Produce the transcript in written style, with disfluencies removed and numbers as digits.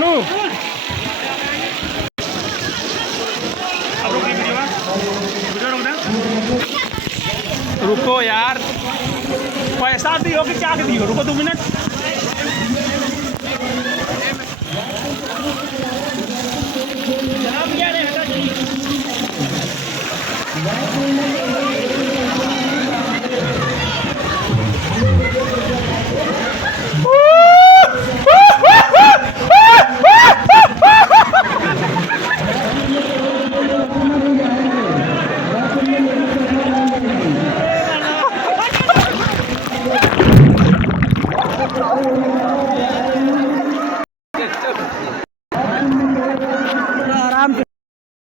सोनू अब रुक वीडियो रोक दे। रुको यार, पैसा दियो कि क्या दियो, रुको 2 मिनट। जनाब क्या